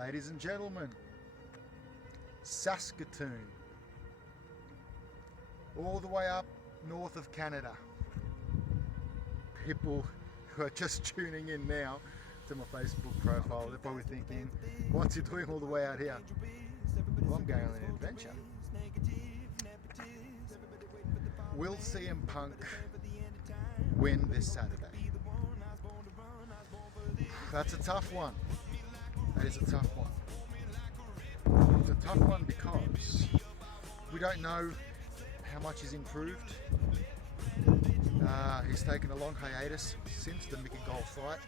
ladies and gentlemen, Saskatoon, all the way up north of Canada. People who are just tuning in now to my Facebook profile, they're probably thinking, what's he doing all the way out here? Well, I'm going on an adventure. Will CM Punk win this Saturday? That's a tough one. That is a tough one. It's a tough one because we don't know how much he's improved. He's taken a long hiatus since the Mickey Gall fight,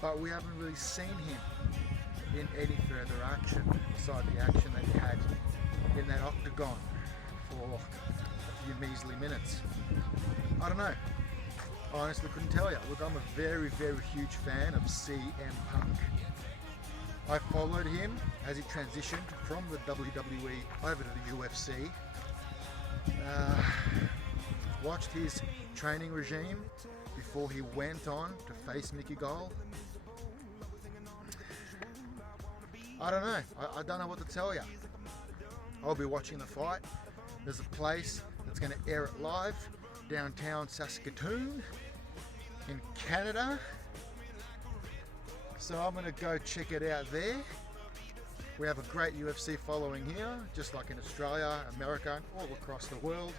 but we haven't really seen him in any further action beside the action that he had in that octagon for a few measly minutes. I don't know. I honestly couldn't tell you. Look, I'm a very, very huge fan of CM Punk. I followed him as he transitioned from the WWE over to the UFC. Watched his training regime before he went on to face Mickey Gall. I don't know. I don't know what to tell you. I'll be watching the fight. There's a place that's going to air it live downtown Saskatoon in Canada. So I'm going to go check it out there. We have a great UFC following here, just like in Australia, America, and all across the world.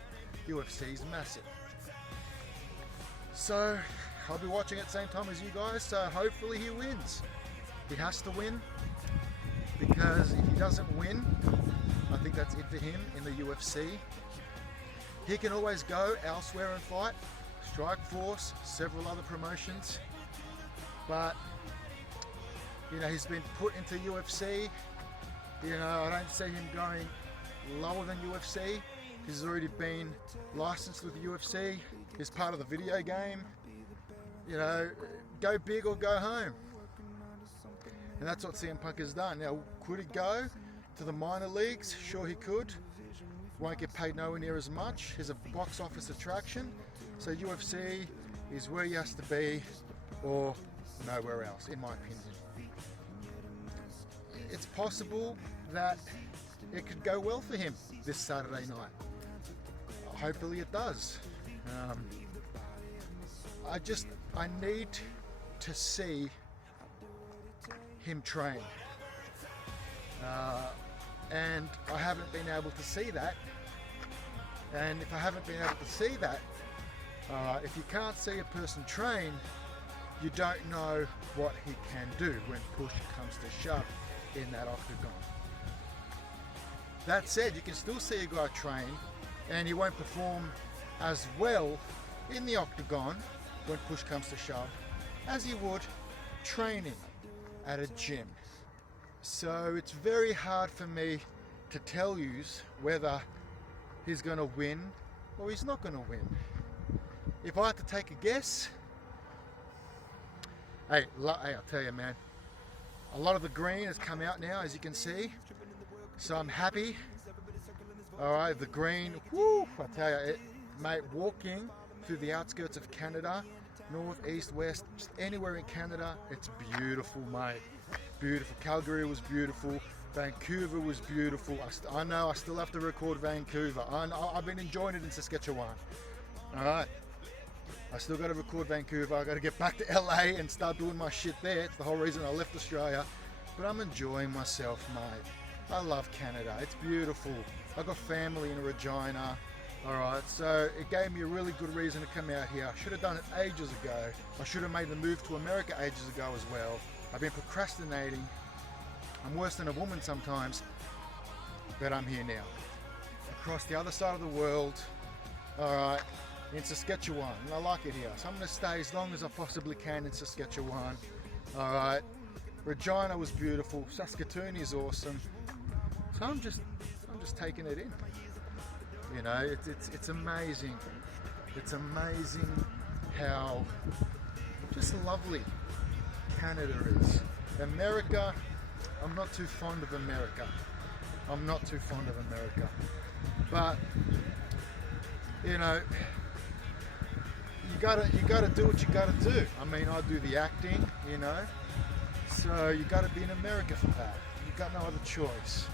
UFC is massive. So I'll be watching at the same time as you guys, so hopefully he wins. He has to win, because if he doesn't win, I think that's it for him in the UFC. He can always go elsewhere and fight, Strikeforce, several other promotions, but you know, he's been put into UFC. You know, I don't see him going lower than UFC. He's already been licensed with the UFC. He's part of the video game. You know, go big or go home. And that's what CM Punk has done. Now, could he go to the minor leagues? Sure he could. Won't get paid nowhere near as much. He's a box office attraction. So UFC is where he has to be, or nowhere else, in my opinion. It's possible that it could go well for him this Saturday night. Hopefully it does. I need to see him train. And I haven't been able to see that. And if I haven't been able to see that, if you can't see a person train, you don't know what he can do when push comes to shove in that octagon. That said, you can still see a guy train, and he won't perform as well in the octagon when push comes to shove as he would training at a gym. So it's very hard for me to tell you whether he's going to win or he's not going to win. If I had to take a guess, hey, I'll tell you, man, a lot of the green has come out now, as you can see, so I'm happy. All right, the green, whoo, I tell you, mate, walking through the outskirts of Canada, north, east, west, just anywhere in Canada, it's beautiful, mate. Beautiful. Calgary was beautiful. Vancouver was beautiful. I know I still have to record Vancouver. I've been enjoying it in Saskatchewan. All right. I still got to record Vancouver. I got to get back to LA and start doing my shit there. It's the whole reason I left Australia. But I'm enjoying myself, mate. I love Canada. It's beautiful. I got family in Regina. All right, so it gave me a really good reason to come out here. I should have done it ages ago. I should have made the move to America ages ago as well. I've been procrastinating. I'm worse than a woman sometimes, but I'm here now. Across the other side of the world, all right, in Saskatchewan, and I like it here. So I'm going to stay as long as I possibly can in Saskatchewan. All right, Regina was beautiful. Saskatoon is awesome. So I'm just taking it in. You know, it's amazing. It's amazing how just lovely Canada is. America, I'm not too fond of America. I'm not too fond of America. But you know, you gotta do what you gotta do. I mean, I do the acting, you know. So So you got to be in America for that. You got no other choice.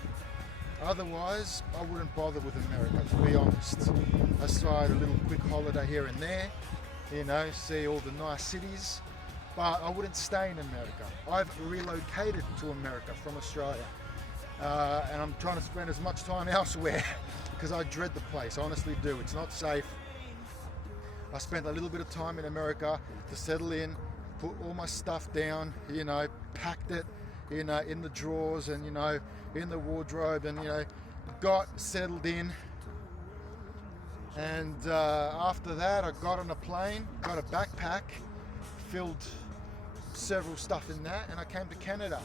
Otherwise, I wouldn't bother with America, to be honest. Aside a little quick holiday here and there, you know, see all the nice cities, but I wouldn't stay in America. I've relocated to America from Australia, and I'm trying to spend as much time elsewhere because I dread the place. I honestly do. It's not safe. I spent a little bit of time in America to settle in, put all my stuff down, you know, packed it, you know, in the drawers and, you know, in the wardrobe, and, you know, got settled in. And after that, I got on a plane, got a backpack, filled several stuff in that, and I came to Canada.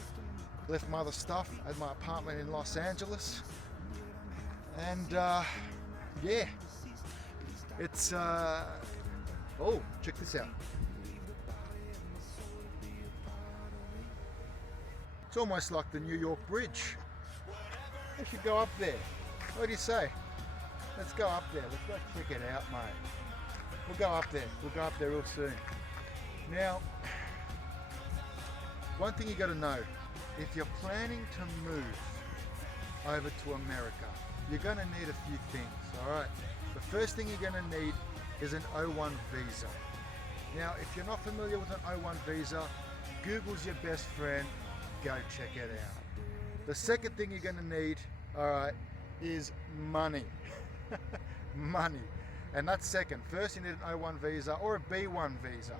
Left my other stuff at my apartment in Los Angeles. And yeah, it's, oh, check this out. It's almost like the New York Bridge. We should go up there. What do you say? Let's go up there. Let's go check it out, mate. We'll go up there. We'll go up there real soon. Now, one thing you got to know, if you're planning to move over to America, you're going to need a few things, all right? The first thing you're going to need is an O-1 visa. Now, if you're not familiar with an O-1 visa, Google's your best friend. Go check it out. The second thing you're going to need, all right, is money. Money. And that's second. First, you need an O-1 visa or a B-1 visa.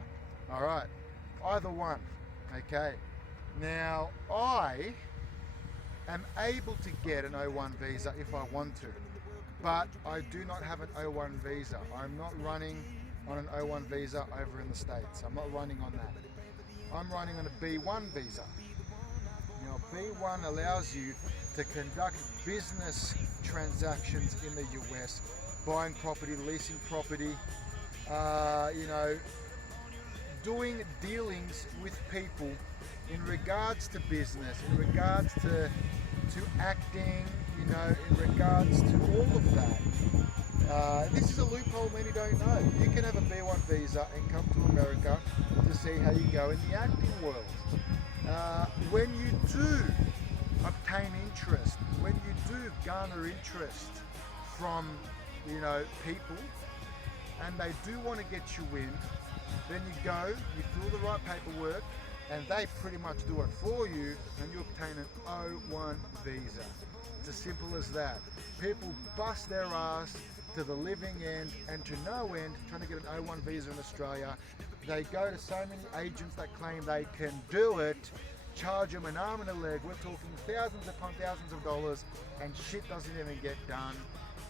All right. Either one. Okay. Now, I am able to get an O-1 visa if I want to, but I do not have an O-1 visa. I'm not running on an O-1 visa over in the States. I'm not running on that. I'm running on a B-1 visa. Now, B1 allows you to conduct business transactions in the US, buying property, leasing property, you know, doing dealings with people in regards to business, in regards to acting, you know, in regards to all of that. This is a loophole many don't know. You can have a B1 visa and come to America to see how you go in the acting world. When you do obtain interest, when you do garner interest from, you know, people, and they do want to get you in, then you go, you fill the right paperwork, and they pretty much do it for you, and you obtain an O-1 visa. It's as simple as that. People bust their ass to the living end and to no end trying to get an O-1 visa in Australia. They go to so many agents that claim they can do it, charge them an arm and a leg. We're talking thousands upon thousands of dollars, and shit doesn't even get done.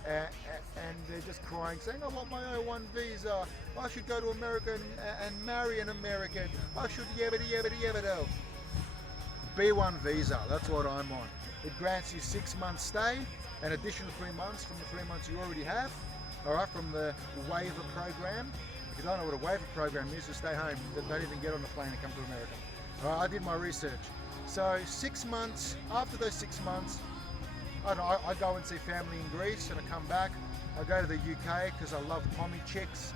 And they're just crying, saying, I want my O-1 visa. I should go to America and marry an American. I should yabba-yabba-yabba-do. B1 visa, that's what I'm on. It grants you 6 months stay, an additional 3 months from the 3 months you already have, all right, from the waiver program. If you don't know what a waiver program is, just stay home. Don't even get on the plane and come to America. All right, I did my research. So 6 months, after those 6 months, I go and see family in Greece and I come back. I go to the UK because I love Tommy chicks.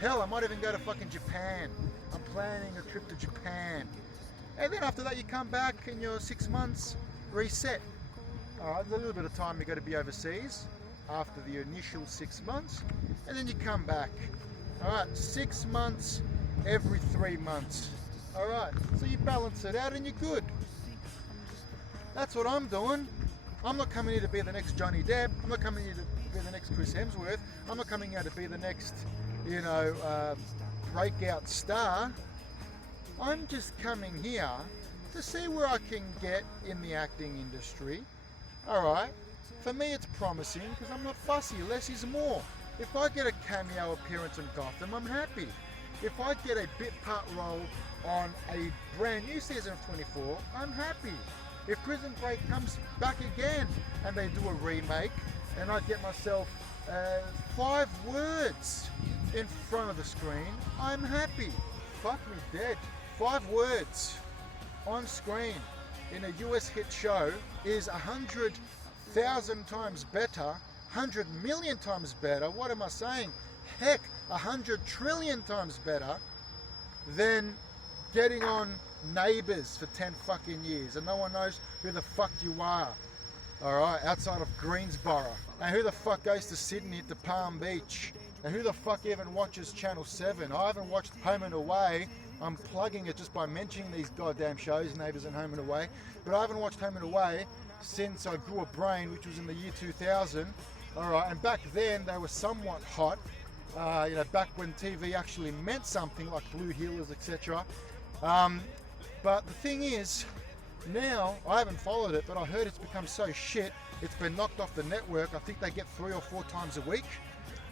Hell, I might even go to fucking Japan. I'm planning a trip to Japan. And then after that you come back and you're 6 months, reset. All right, there's a little bit of time you got to be overseas after the initial 6 months, and then you come back. All right, 6 months every 3 months. All right, so you balance it out and you're good. That's what I'm doing. I'm not coming here to be the next Johnny Depp. I'm not coming here to be the next Chris Hemsworth. I'm not coming here to be the next, you know, breakout star. I'm just coming here to see where I can get in the acting industry. All right, for me it's promising because I'm not fussy. Less is more. If I get a cameo appearance in Gotham, I'm happy. If I get a bit part role on a brand new season of 24, I'm happy. If Prison Break comes back again and they do a remake and I get myself 5 words in front of the screen, I'm happy. Fuck me dead. 5 words on screen in a US hit show is 100,000 times better, 100 million times better, what am I saying? Heck, 100 trillion times better than getting on neighbours for 10 fucking years, and no one knows who the fuck you are. Alright, outside of Greensboro. And who the fuck goes to Sydney to Palm Beach? And who the fuck even watches Channel 7? I haven't watched Home and Away. I'm plugging it just by mentioning these goddamn shows, Neighbours and Home and Away. But I haven't watched Home and Away since I grew a brain, which was in the year 2000. Alright, and back then they were somewhat hot. You know, back when TV actually meant something, like Blue Heelers, etc. But the thing is, now, I haven't followed it, but I heard it's become so shit, it's been knocked off the network. I think they get 3 or 4 times a week.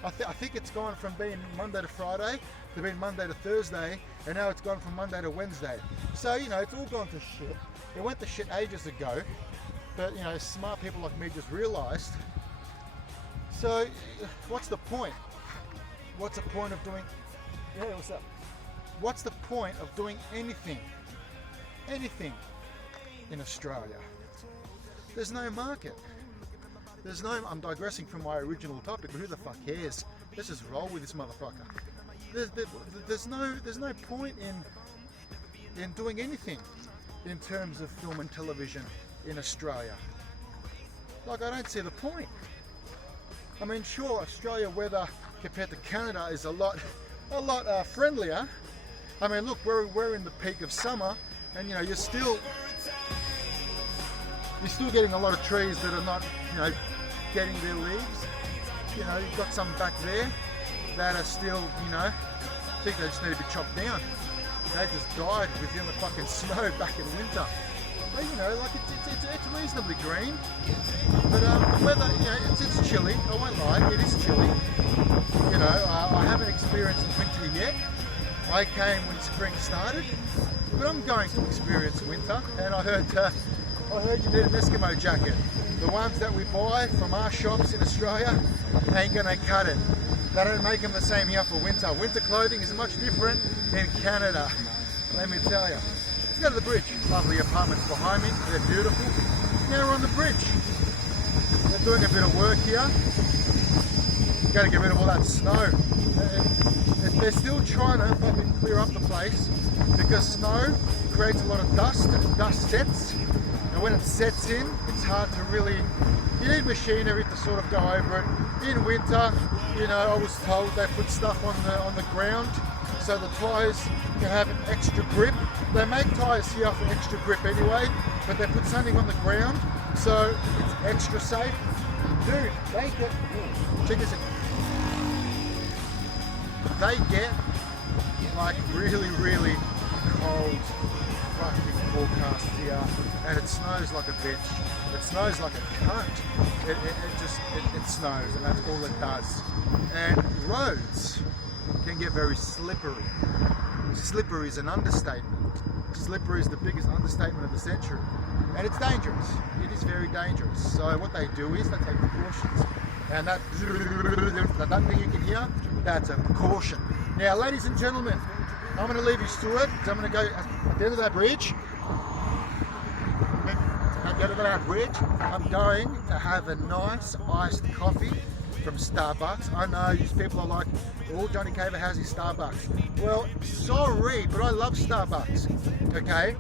I think it's gone from being Monday to Friday to being Monday to Thursday, and now it's gone from Monday to Wednesday. So, you know, it's all gone to shit. It went to shit ages ago, but, you know, smart people like me just realised. So, what's the point? What's the point of doing... Hey, what's up? What's the point of doing anything in Australia? There's no market. There's no... I'm digressing from my original topic, but who the fuck cares? Let's just roll with this motherfucker. There's no point in doing anything in terms of film and television in Australia. Like, I don't see the point. I mean, sure, Australia weather compared to Canada is a lot friendlier. I mean, look, we're in the peak of summer, and you know, you're still getting a lot of trees that are not, you know, getting their leaves. You know, you've got some back there that are still, you know, I think they just need to be chopped down. They just died within the fucking snow back in winter. But you know, like it's reasonably green. But the weather, you know, it's chilly. I won't lie, it is chilly. You know, I haven't experienced winter yet. I came when spring started, but I'm going to experience winter. And I heard you need an Eskimo jacket. The ones that we buy from our shops in Australia ain't gonna cut it. They don't make them the same here for winter. Winter clothing is much different in Canada, let me tell you. Let's go to the bridge. Lovely apartments behind me, they're beautiful. Now we're on the bridge. They're doing a bit of work here. Got to get rid of all that snow. They're still trying to fucking clear up the place because snow creates a lot of dust, and dust sets. And when it sets in, it's hard to really... You need machinery to sort of go over it. In winter, you know, I was told they put stuff on the ground so the tyres can have an extra grip. They make tyres here for extra grip anyway, but they put something on the ground so it's extra safe. Dude, they get... Check this out. They get like really, really cold fucking forecast here, and it snows like a bitch. It snows like a cunt. It snows, and that's all it does. And roads can get very slippery. Slippery is an understatement. Slippery is the biggest understatement of the century. And it's dangerous. It is very dangerous. So what they do is they take precautions. And that thing you can hear, that's a caution. Now, ladies and gentlemen, I'm going to leave you to it, because I'm going to go at the end of that bridge. At the end of that bridge, I'm going to have a nice iced coffee from Starbucks. I know you people are like, oh, Johnny Caver has his Starbucks. Well, sorry, but I love Starbucks, okay?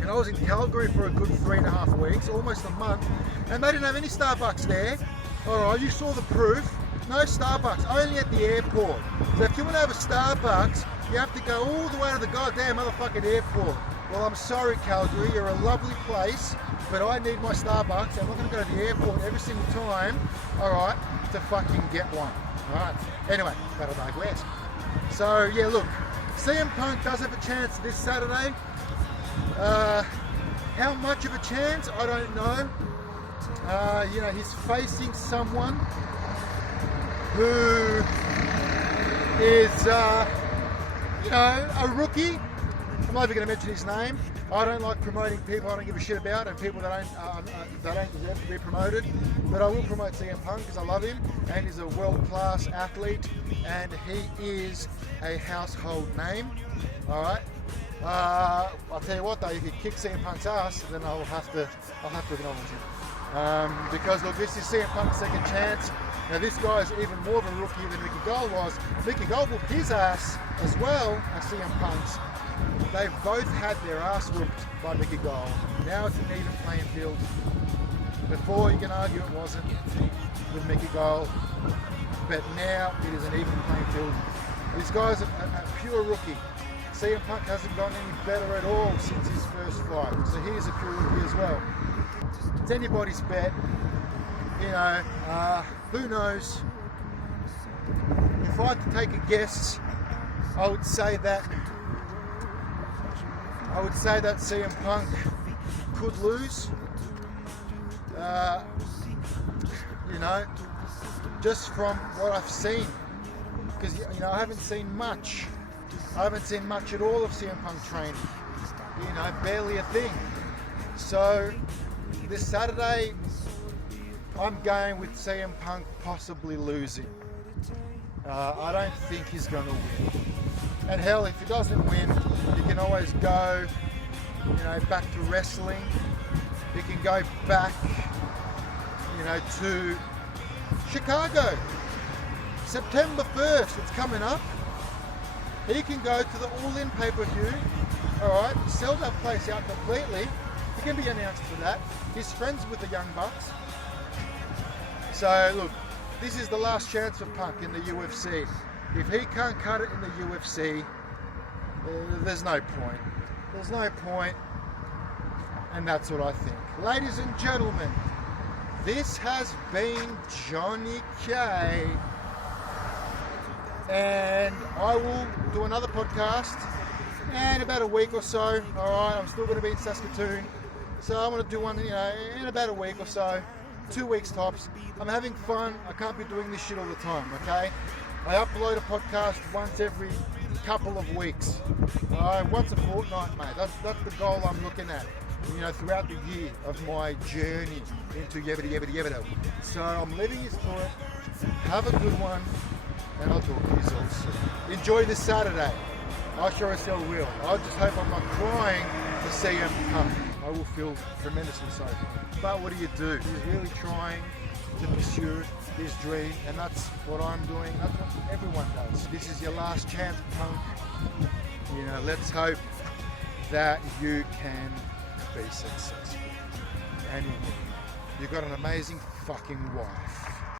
And I was in Calgary for a good 3.5 weeks, almost a month, and they didn't have any Starbucks there. Alright, you saw the proof. No Starbucks, only at the airport. So if you want to have a Starbucks, you have to go all the way to the goddamn motherfucking airport. Well, I'm sorry, Calgary, you're a lovely place, but I need my Starbucks. I'm not going to go to the airport every single time, alright, to fucking get one. Alright, anyway, that'll digress. So, yeah, look, CM Punk does have a chance this Saturday. How much of a chance? I don't know. You know, he's facing someone who is, you know, a rookie. I'm not even going to mention his name. I don't like promoting people I don't give a shit about and people that don't deserve to be promoted. But I will promote CM Punk because I love him and he's a world-class athlete and he is a household name. All right. I'll tell you what though, if he kicks CM Punk's ass, then I'll have to acknowledge him. Because look, this is CM Punk's second chance. Now this guy is even more of a rookie than Mickey Gold was. Mickey Gold whooped his ass as well as CM Punk's. they've both had their ass whooped by Mickey Gall. Now it's an even playing field. Before, you can argue it wasn't with Mickey Gall, but now it is an even playing field. This guy's a pure rookie. CM Punk hasn't gotten any better at all since his first fight, so he's a pure rookie as well. It's anybody's bet, you know. Who knows? If I had to take a guess, I would say that CM Punk could lose. You know, just from what I've seen, because you know I haven't seen much. I haven't seen much at all of CM Punk training. You know, barely a thing. So this Saturday, I'm going with CM Punk possibly losing. I don't think he's going to win. And hell, if he doesn't win, he can always go, you know, back to wrestling. He can go back, you know, to Chicago. September 1st, it's coming up. He can go to the All-In pay-per-view, alright, sell that place out completely. He can be announced for that. He's friends with the Young Bucks. So, look, this is the last chance for Punk in the UFC. If he can't cut it in the UFC, there's no point. There's no point, and that's what I think. Ladies and gentlemen, this has been Johnny K, and I will do another podcast in about a week or so. Alright, I'm still going to be in Saskatoon, so I'm going to do one, you know, in about a week or so. 2 weeks tops. I'm having fun. I can't be doing this shit all the time, okay? I upload a podcast once every couple of weeks. Once a fortnight, mate. That's the goal I'm looking at, you know, throughout the year of my journey into Yebida. So I'm leaving you to it. Have a good one, and I'll talk to you all soon. Enjoy this Saturday. I sure as hell will. I just hope I'm not crying to CM Punk. I will feel tremendously sorry. But what do you do? He's really trying to pursue his dream, and that's what I'm doing. That's what everyone does. This is your last chance, Punk. You know, let's hope that you can be successful. And you've got an amazing fucking wife.